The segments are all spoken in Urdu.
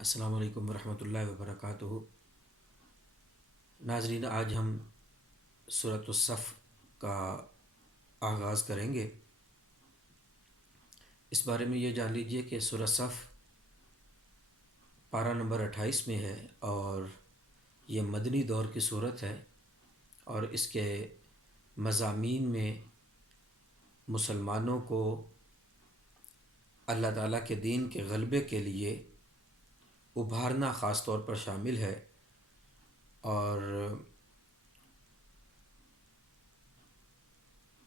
السلام علیکم ورحمۃ اللہ وبرکاتہ۔ ناظرین، آج ہم سورۃ الصف کا آغاز کریں گے۔ اس بارے میں یہ جان لیجئے کہ سورۃ صف پارہ نمبر 28 میں ہے اور یہ مدنی دور کی صورت ہے، اور اس کے مضامین میں مسلمانوں کو اللہ تعالیٰ کے دین کے غلبے کے لیے ابھارنا خاص طور پر شامل ہے۔ اور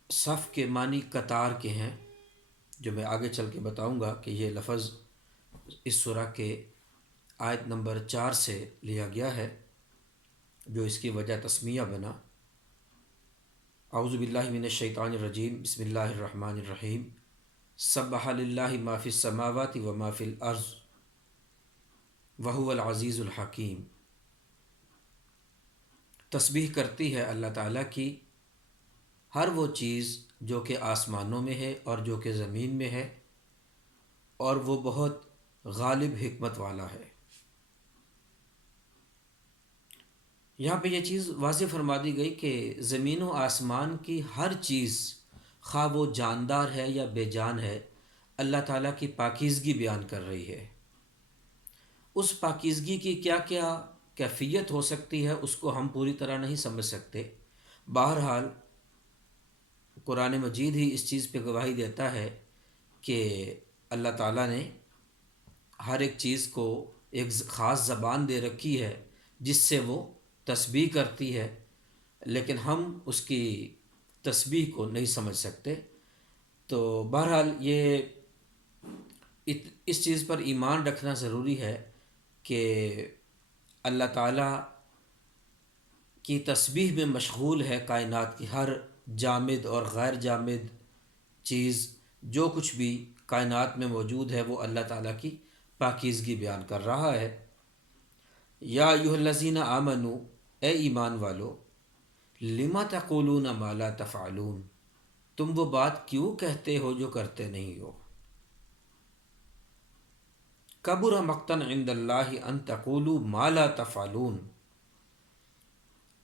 صف کے معنی قطار کے ہیں، جو میں آگے چل کے بتاؤں گا کہ یہ لفظ اس سورہ کے آیت نمبر 4 سے لیا گیا ہے، جو اس کی وجہ تسمیہ بنا۔ اعوذ باللہ من الشیطان الرجیم، بسم اللہ الرحمن الرحیم۔ سبح للہ ما فی السماوات و ما فی الارض وہو العزیز الحکیم۔ تسبیح کرتی ہے اللہ تعالیٰ کی ہر وہ چیز جو کہ آسمانوں میں ہے اور جو کہ زمین میں ہے، اور وہ بہت غالب حکمت والا ہے۔ یہاں پہ یہ چیز واضح فرما دی گئی کہ زمین و آسمان کی ہر چیز، خواہ وہ جاندار ہے یا بے جان ہے، اللہ تعالیٰ کی پاکیزگی بیان کر رہی ہے۔ اس پاکیزگی کی کیا کیا کیفیت ہو سکتی ہے اس کو ہم پوری طرح نہیں سمجھ سکتے۔ بہرحال قرآن مجید ہی اس چیز پہ گواہی دیتا ہے کہ اللہ تعالیٰ نے ہر ایک چیز کو ایک خاص زبان دے رکھی ہے جس سے وہ تسبیح کرتی ہے، لیکن ہم اس کی تسبیح کو نہیں سمجھ سکتے۔ تو بہرحال یہ اس چیز پر ایمان رکھنا ضروری ہے کہ اللہ تعالیٰ کی تسبیح میں مشغول ہے کائنات کی ہر جامد اور غیر جامد چیز، جو کچھ بھی کائنات میں موجود ہے وہ اللہ تعالیٰ کی پاکیزگی بیان کر رہا ہے۔ یا ایھا الذین آمنو، اے ایمان والو، لما تقولون ما لا تفعلون، تم وہ بات کیوں کہتے ہو جو کرتے نہیں ہو۔ کبر مقتا عند اللہ ان تقولوا ما لا تفعلون،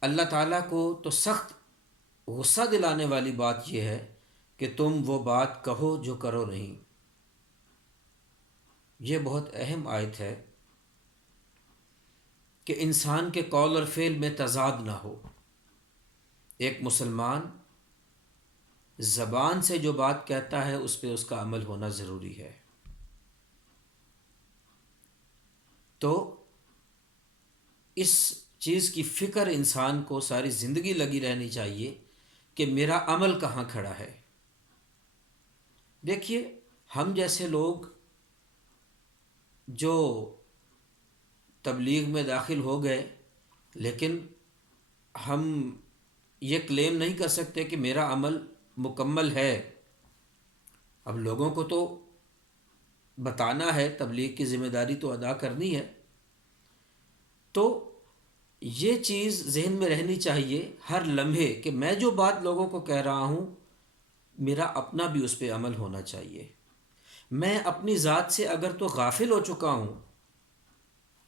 اللہ تعالیٰ کو تو سخت غصہ دلانے والی بات یہ ہے کہ تم وہ بات کہو جو کرو نہیں۔ یہ بہت اہم آیت ہے کہ انسان کے قول اور فعل میں تضاد نہ ہو۔ ایک مسلمان زبان سے جو بات کہتا ہے اس پہ اس کا عمل ہونا ضروری ہے۔ تو اس چیز کی فکر انسان کو ساری زندگی لگی رہنی چاہیے کہ میرا عمل کہاں کھڑا ہے۔ دیکھیے، ہم جیسے لوگ جو تبلیغ میں داخل ہو گئے، لیکن ہم یہ کلیم نہیں کر سکتے کہ میرا عمل مکمل ہے۔ اب لوگوں کو تو بتانا ہے، تبلیغ کی ذمہ داری تو ادا کرنی ہے۔ تو یہ چیز ذہن میں رہنی چاہیے ہر لمحے کہ میں جو بات لوگوں کو کہہ رہا ہوں، میرا اپنا بھی اس پہ عمل ہونا چاہیے۔ میں اپنی ذات سے اگر تو غافل ہو چکا ہوں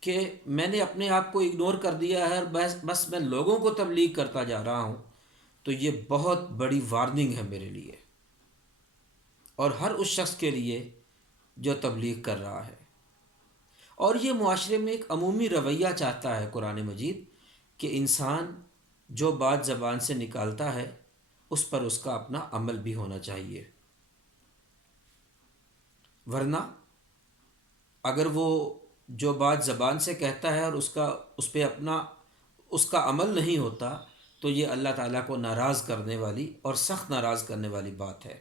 کہ میں نے اپنے آپ کو اگنور کر دیا ہے اور بس میں لوگوں کو تبلیغ کرتا جا رہا ہوں، تو یہ بہت بڑی وارننگ ہے میرے لیے اور ہر اس شخص کے لیے جو تبلیغ کر رہا ہے۔ اور یہ معاشرے میں ایک عمومی رویہ چاہتا ہے قرآن مجید کہ انسان جو بات زبان سے نکالتا ہے اس پر اس کا اپنا عمل بھی ہونا چاہیے، ورنہ اگر وہ جو بات زبان سے کہتا ہے اور اس پہ اس کا عمل نہیں ہوتا تو یہ اللہ تعالیٰ کو ناراض کرنے والی اور سخت ناراض کرنے والی بات ہے۔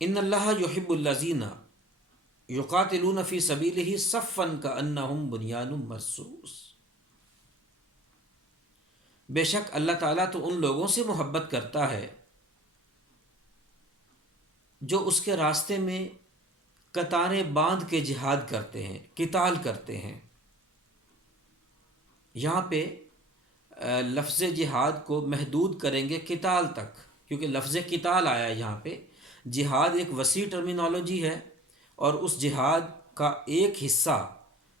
ان اللہ یحب الذین یقاتلون فی سبیلہ صفا کأنہم بنیان مرصوص، بے شک اللہ تعالیٰ تو ان لوگوں سے محبت کرتا ہے جو اس کے راستے میں قطاریں باندھ کے جہاد کرتے ہیں، قتال کرتے ہیں۔ یہاں پہ لفظ جہاد کو محدود کریں گے قتال تک، کیونکہ لفظ قتال آیا ہے یہاں پہ۔ جہاد ایک وسیع ٹرمینالوجی ہے، اور اس جہاد کا ایک حصہ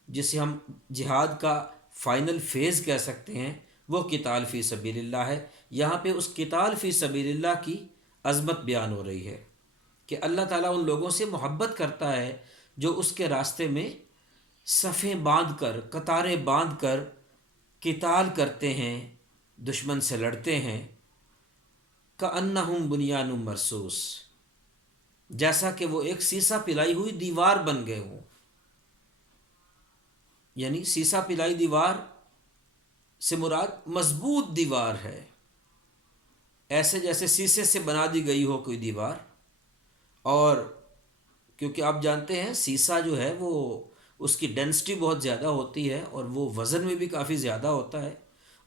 جسے ہم جہاد کا فائنل فیز کہہ سکتے ہیں وہ قتال فی سبیل اللہ ہے۔ یہاں پہ اس قتال فی سبیل اللہ کی عظمت بیان ہو رہی ہے کہ اللہ تعالیٰ ان لوگوں سے محبت کرتا ہے جو اس کے راستے میں صفیں باندھ کر، قطاریں باندھ کر قتال کرتے ہیں، دشمن سے لڑتے ہیں۔ کأنہم بنیان مرصوص، جیسا کہ وہ ایک سیسا پلائی ہوئی دیوار بن گئے ہوں۔ یعنی سیسا پلائی دیوار سے مراد مضبوط دیوار ہے، ایسے جیسے سیسے سے بنا دی گئی ہو کوئی دیوار۔ اور کیونکہ آپ جانتے ہیں سیسا جو ہے وہ اس کی ڈینسٹی بہت زیادہ ہوتی ہے اور وہ وزن میں بھی کافی زیادہ ہوتا ہے،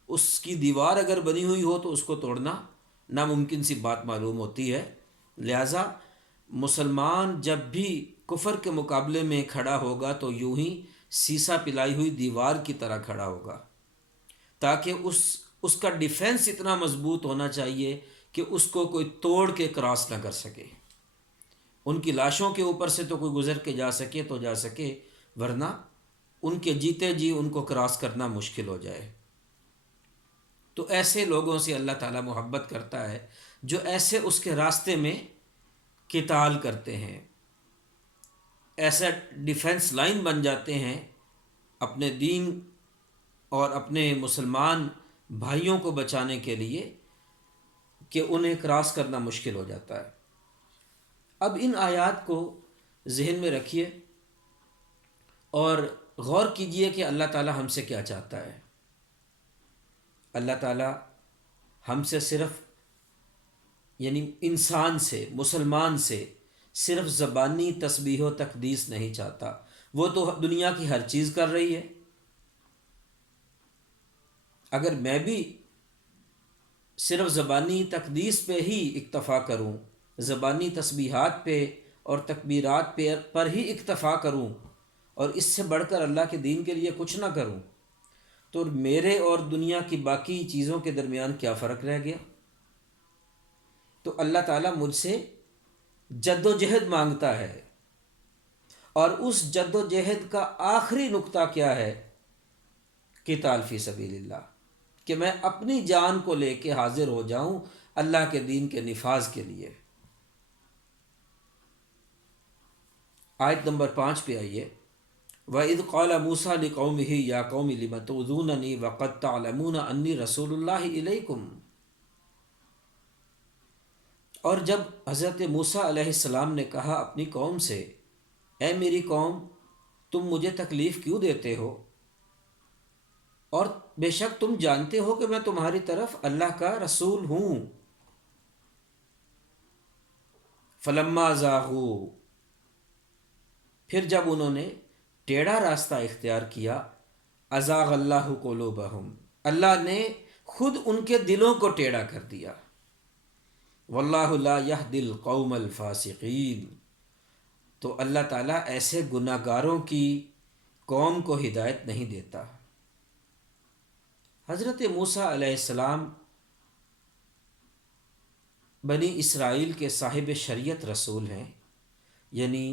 اس کی دیوار اگر بنی ہوئی ہو تو اس کو توڑنا ناممکن سی بات معلوم ہوتی ہے۔ لہٰذا مسلمان جب بھی کفر کے مقابلے میں کھڑا ہوگا تو یوں ہی سیسا پلائی ہوئی دیوار کی طرح کھڑا ہوگا، تاکہ اس کا ڈیفنس اتنا مضبوط ہونا چاہیے کہ اس کو کوئی توڑ کے کراس نہ کر سکے۔ ان کی لاشوں کے اوپر سے تو کوئی گزر کے جا سکے تو جا سکے، ورنہ ان کے جیتے جی ان کو کراس کرنا مشکل ہو جائے۔ تو ایسے لوگوں سے اللہ تعالیٰ محبت کرتا ہے جو ایسے اس کے راستے میں قتال کرتے ہیں، ایسا ڈیفنس لائن بن جاتے ہیں اپنے دین اور اپنے مسلمان بھائیوں کو بچانے کے لیے کہ انہیں کراس کرنا مشکل ہو جاتا ہے۔ اب ان آیات کو ذہن میں رکھیے اور غور کیجئے کہ اللہ تعالیٰ ہم سے کیا چاہتا ہے۔ اللہ تعالیٰ ہم سے صرف یعنی انسان سے، مسلمان سے صرف زبانی تسبیح و تقدیس نہیں چاہتا، وہ تو دنیا کی ہر چیز کر رہی ہے۔ اگر میں بھی صرف زبانی تقدیس پہ ہی اکتفا کروں، زبانی تسبیحات پہ اور تکبیرات پر ہی اکتفا کروں اور اس سے بڑھ کر اللہ کے دین کے لیے کچھ نہ کروں، تو میرے اور دنیا کی باقی چیزوں کے درمیان کیا فرق رہ گیا؟ تو اللہ تعالیٰ مجھ سے جد و جہد مانگتا ہے، اور اس جد و جہد کا آخری نقطہ کیا ہے؟ قتال فی سبیل اللہ، کہ میں اپنی جان کو لے کے حاضر ہو جاؤں اللہ کے دین کے نفاذ کے لیے۔ آیت نمبر 5 پہ آئیے۔ وَإِذْ قَالَ مُوسَىٰ لِقَوْمِهِ يَا قَوْمِ لِمَ تُؤْذُونَنِي وَقَدْ تَعْلَمُونَ أَنِّي رَسُولُ اللَّهِ إِلَيْكُمْ۔ اور جب حضرت موسیٰ علیہ السلام نے کہا اپنی قوم سے، اے میری قوم تم مجھے تکلیف کیوں دیتے ہو، اور بے شک تم جانتے ہو کہ میں تمہاری طرف اللہ کا رسول ہوں۔ فَلَمَّا زَاغُوا، پھر جب انہوں نے ٹیڑھا راستہ اختیار کیا، أَزَاغَ اللَّهُ قُلُوبَهُمْ، اللہ نے خود ان کے دلوں کو ٹیڑھا کر دیا۔ وَاللَّهُ لَا يَهْدِي الْقَوْمَ الْفَاسِقِينَ، تو اللہ تعالیٰ ایسے گناہ گاروں کی قوم کو ہدایت نہیں دیتا۔ حضرت موسیٰ علیہ السلام بنی اسرائیل کے صاحب شریعت رسول ہیں، یعنی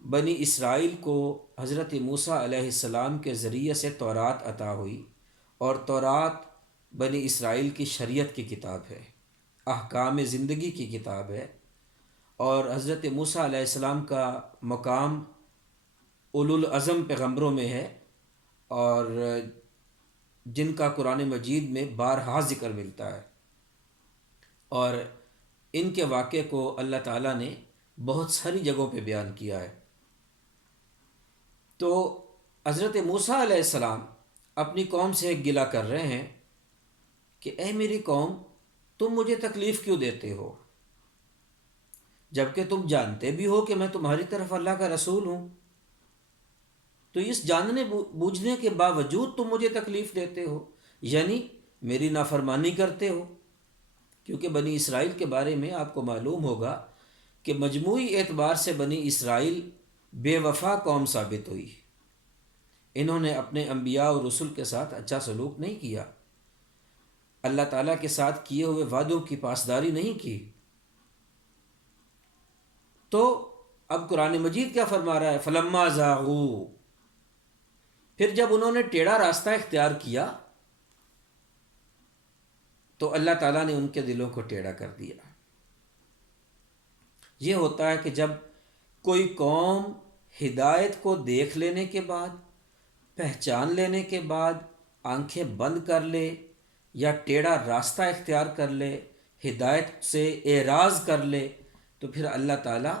بنی اسرائیل کو حضرت موسیٰ علیہ السلام کے ذریعے سے تورات عطا ہوئی، اور تورات بنی اسرائیل کی شریعت کی کتاب ہے، احکام زندگی کی کتاب ہے، اور حضرت موسیٰ علیہ السلام کا مقام اولو العزم پیغمبروں میں ہے، اور جن کا قرآن مجید میں بارہا ذکر ملتا ہے، اور ان کے واقعے کو اللہ تعالیٰ نے بہت ساری جگہوں پہ بیان کیا ہے۔ تو حضرت موسیٰ علیہ السلام اپنی قوم سے ایک گلہ کر رہے ہیں کہ اے میری قوم تم مجھے تکلیف کیوں دیتے ہو، جبکہ تم جانتے بھی ہو کہ میں تمہاری طرف اللہ کا رسول ہوں، تو اس جاننے بوجھنے کے باوجود تم مجھے تکلیف دیتے ہو، یعنی میری نافرمانی کرتے ہو۔ کیونکہ بنی اسرائیل کے بارے میں آپ کو معلوم ہوگا کہ مجموعی اعتبار سے بنی اسرائیل بے وفا قوم ثابت ہوئی۔ انہوں نے اپنے انبیاء اور رسل کے ساتھ اچھا سلوک نہیں کیا، اللہ تعالیٰ کے ساتھ کیے ہوئے وعدوں کی پاسداری نہیں کی۔ تو اب قرآن مجید کیا فرما رہا ہے؟ فلما زاغوا، پھر جب انہوں نے ٹیڑھا راستہ اختیار کیا تو اللہ تعالیٰ نے ان کے دلوں کو ٹیڑھا کر دیا۔ یہ ہوتا ہے کہ جب کوئی قوم ہدایت کو دیکھ لینے کے بعد، پہچان لینے کے بعد آنکھیں بند کر لے یا ٹیڑھا راستہ اختیار کر لے، ہدایت سے اعراض کر لے، تو پھر اللہ تعالیٰ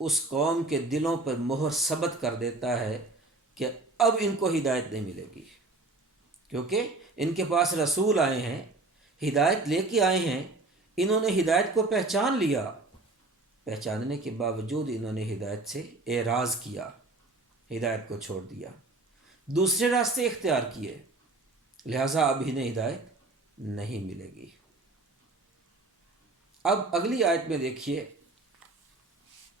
اس قوم کے دلوں پر مہر ثبت کر دیتا ہے کہ اب ان کو ہدایت نہیں ملے گی، کیونکہ ان کے پاس رسول آئے ہیں، ہدایت لے کے آئے ہیں، انہوں نے ہدایت کو پہچان لیا، پہچاننے کے باوجود انہوں نے ہدایت سے اعراض کیا، ہدایت کو چھوڑ دیا، دوسرے راستے اختیار کیے، لہٰذا اب انہیں ہدایت نہیں ملے گی۔ اب اگلی آیت میں دیکھیے،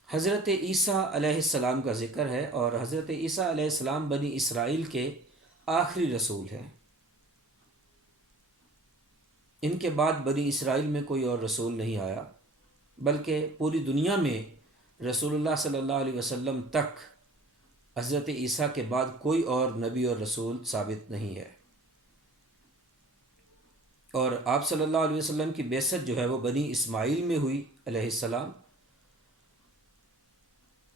حضرت عیسیٰ علیہ السلام کا ذکر ہے، اور حضرت عیسیٰ علیہ السلام بنی اسرائیل کے آخری رسول ہیں۔ ان کے بعد بنی اسرائیل میں کوئی اور رسول نہیں آیا، بلکہ پوری دنیا میں رسول اللہ صلی اللہ علیہ وسلم تک حضرت عیسیٰ کے بعد کوئی اور نبی اور رسول ثابت نہیں ہے، اور آپ صلی اللہ علیہ وسلم کی بعثت جو ہے وہ بنی اسماعیل میں ہوئی علیہ السلام۔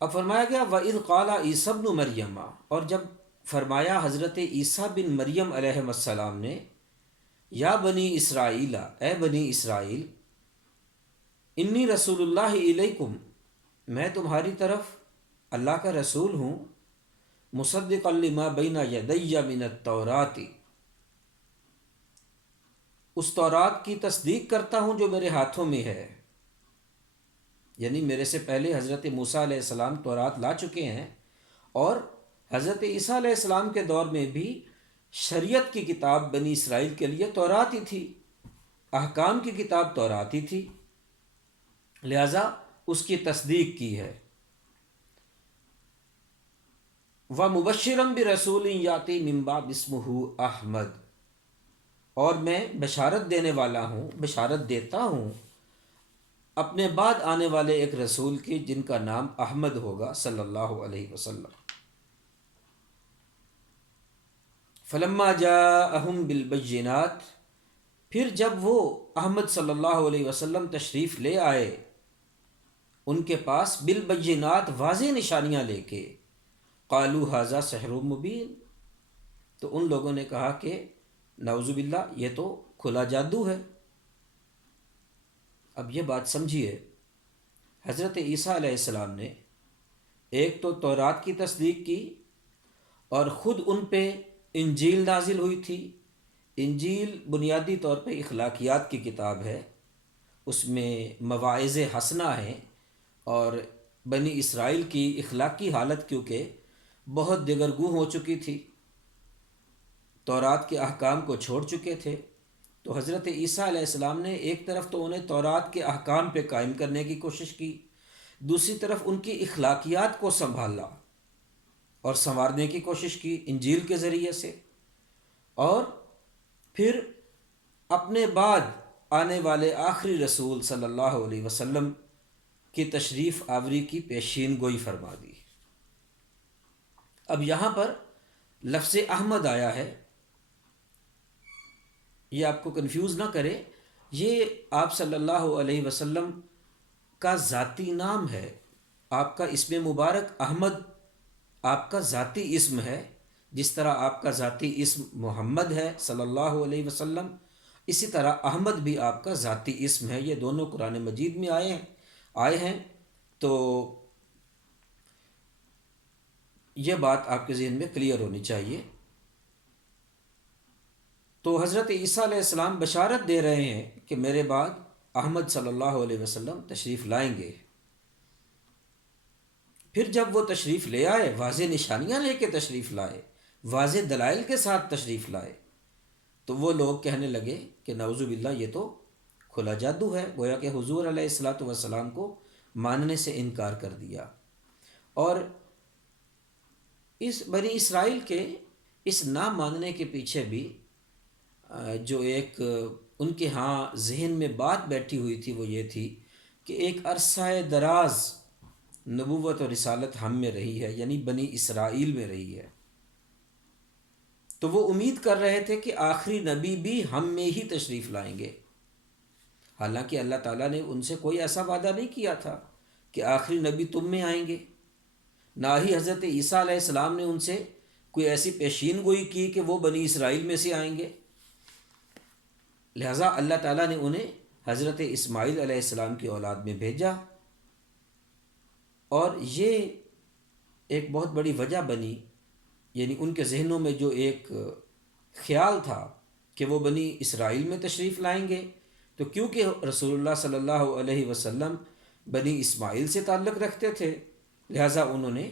اب فرمایا گیا وَإِذْ قَالَ عِيسَى ابْنُ مَرْيَمَ، اور جب فرمایا حضرت عیسیٰ بن مریم علیہ السلام نے، یا بنی اسرائیل، اے بنی اسرائیل، انی رسول اللہ علیکم، میں تمہاری طرف اللہ کا رسول ہوں، مصدقا لما بین یدی من التوراۃ، اس تورات کی تصدیق کرتا ہوں جو میرے ہاتھوں میں ہے، یعنی میرے سے پہلے حضرت موسیٰ علیہ السلام تورات لا چکے ہیں، اور حضرت عیسیٰ علیہ السلام کے دور میں بھی شریعت کی کتاب بنی اسرائیل کے لیے تورات ہی تھی، احکام کی کتاب تورات ہی تھی، لہذا اس کی تصدیق کی ہے۔ وَمُبَشِّرًا بِرَسُولٍ يَأْتِي مِن بَعْدِhi اسْمُهُ احمد، اور میں بشارت دینے والا ہوں، بشارت دیتا ہوں اپنے بعد آنے والے ایک رسول کی جن کا نام احمد ہوگا صلی اللہ علیہ وسلم۔ فلما جاءہم بالبینات، پھر جب وہ احمد صلی اللہ علیہ وسلم تشریف لے آئے ان کے پاس، بالبینات واضح نشانیاں لے کے، قالوا ھذا سحر مبین، تو ان لوگوں نے کہا کہ نعوذ باللہ یہ تو کھلا جادو ہے۔ اب یہ بات سمجھیے، حضرت عیسیٰ علیہ السلام نے ایک تو تورات کی تصدیق کی، اور خود ان پہ انجیل نازل ہوئی تھی۔ انجیل بنیادی طور پہ اخلاقیات کی کتاب ہے، اس میں مواعظ حسنہ ہیں، اور بنی اسرائیل کی اخلاقی حالت کیونکہ بہت دگرگوں ہو چکی تھی، تورات کے احکام کو چھوڑ چکے تھے، تو حضرت عیسیٰ علیہ السلام نے ایک طرف تو انہیں تورات کے احکام پہ قائم کرنے کی کوشش کی، دوسری طرف ان کی اخلاقیات کو سنبھالا اور سنوارنے کی کوشش کی انجیل کے ذریعے سے، اور پھر اپنے بعد آنے والے آخری رسول صلی اللہ علیہ وسلم کی تشریف آوری کی پیشین گوئی فرما دی۔ اب یہاں پر لفظ احمد آیا ہے، یہ آپ کو کنفیوز نہ کرے، یہ آپ صلی اللہ علیہ وسلم کا ذاتی نام ہے، آپ کا اسم مبارک احمد آپ کا ذاتی اسم ہے، جس طرح آپ کا ذاتی اسم محمد ہے صلی اللہ علیہ وسلم، اسی طرح احمد بھی آپ کا ذاتی اسم ہے۔ یہ دونوں قرآن مجید میں آئے ہیں، تو یہ بات آپ کے ذہن میں کلیئر ہونی چاہیے۔ تو حضرت عیسیٰ علیہ السلام بشارت دے رہے ہیں کہ میرے بعد احمد صلی اللہ علیہ وسلم تشریف لائیں گے۔ پھر جب وہ تشریف لے آئے، واضح نشانیاں لے کے تشریف لائے، واضح دلائل کے ساتھ تشریف لائے، تو وہ لوگ کہنے لگے کہ نعوذ باللہ یہ تو کھلا جادو ہے، گویا کہ حضور علیہ الصلاۃ والسلام کو ماننے سے انکار کر دیا۔ اور اس بنی اسرائیل کے اس نہ ماننے کے پیچھے بھی جو ایک ان کے ہاں ذہن میں بات بیٹھی ہوئی تھی وہ یہ تھی کہ ایک عرصہ دراز نبوت اور رسالت ہم میں رہی ہے، یعنی بنی اسرائیل میں رہی ہے، تو وہ امید کر رہے تھے کہ آخری نبی بھی ہم میں ہی تشریف لائیں گے۔ حالانکہ اللہ تعالیٰ نے ان سے کوئی ایسا وعدہ نہیں کیا تھا کہ آخری نبی تم میں آئیں گے، نہ ہی حضرت عیسیٰ علیہ السلام نے ان سے کوئی ایسی پیشین گوئی کی کہ وہ بنی اسرائیل میں سے آئیں گے۔ لہٰذا اللہ تعالیٰ نے انہیں حضرت اسماعیل علیہ السلام کی اولاد میں بھیجا، اور یہ ایک بہت بڑی وجہ بنی، یعنی ان کے ذہنوں میں جو ایک خیال تھا کہ وہ بنی اسرائیل میں تشریف لائیں گے، تو کیونکہ رسول اللہ صلی اللہ علیہ وسلم بنی اسماعیل سے تعلق رکھتے تھے، لہٰذا انہوں نے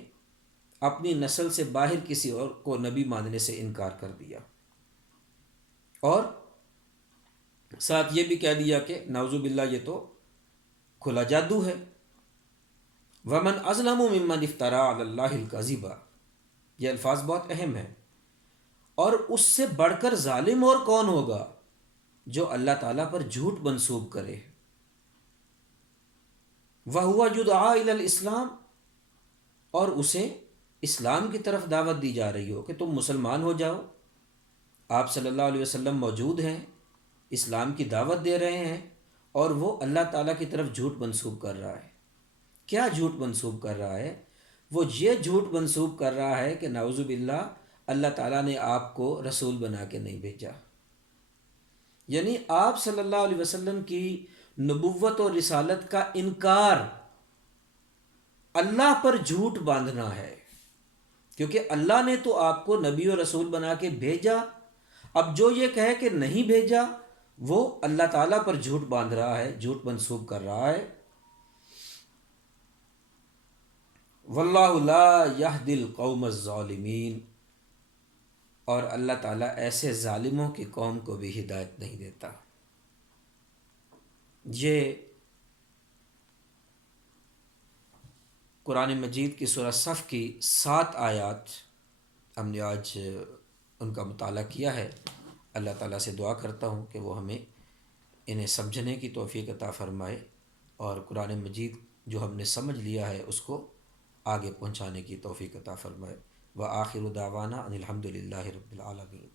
اپنی نسل سے باہر کسی اور کو نبی ماننے سے انکار کر دیا، اور ساتھ یہ بھی کہہ دیا کہ نعوذ باللہ یہ تو کھلا جادو ہے۔ ومن اظلم ممن افترى علی اللہ الکذب، یہ الفاظ بہت اہم ہیں، اور اس سے بڑھ کر ظالم اور کون ہوگا جو اللہ تعالیٰ پر جھوٹ منسوب کرے۔ وَهُوَ يُدْعَىٰ إِلَى الْإِسْلَامِ، اور اسے اسلام کی طرف دعوت دی جا رہی ہو کہ تم مسلمان ہو جاؤ۔ آپ صلی اللہ علیہ وسلم موجود ہیں، اسلام کی دعوت دے رہے ہیں، اور وہ اللہ تعالیٰ کی طرف جھوٹ منسوب کر رہا ہے۔ کیا جھوٹ منسوب کر رہا ہے؟ وہ یہ جھوٹ منسوب کر رہا ہے کہ نعوذ باللہ اللہ تعالیٰ نے آپ کو رسول بنا کے نہیں بھیجا، یعنی آپ صلی اللہ علیہ وسلم کی نبوت اور رسالت کا انکار اللہ پر جھوٹ باندھنا ہے، کیونکہ اللہ نے تو آپ کو نبی و رسول بنا کے بھیجا۔ اب جو یہ کہے کہ نہیں بھیجا، وہ اللہ تعالیٰ پر جھوٹ باندھ رہا ہے، جھوٹ منسوب کر رہا ہے۔ واللہ لا یہدی القوم الظالمین، اور اللہ تعالیٰ ایسے ظالموں کی قوم کو بھی ہدایت نہیں دیتا۔ یہ قرآن مجید کی سورہ صف کی 7 آیات ہم نے آج ان کا مطالعہ کیا ہے۔ اللہ تعالیٰ سے دعا کرتا ہوں کہ وہ ہمیں انہیں سمجھنے کی توفیق عطا فرمائے، اور قرآن مجید جو ہم نے سمجھ لیا ہے اس کو آگے پہنچانے کی توفیق عطا فرمائے۔ وآخر دعوانا ان الحمد للہ رب العالمین۔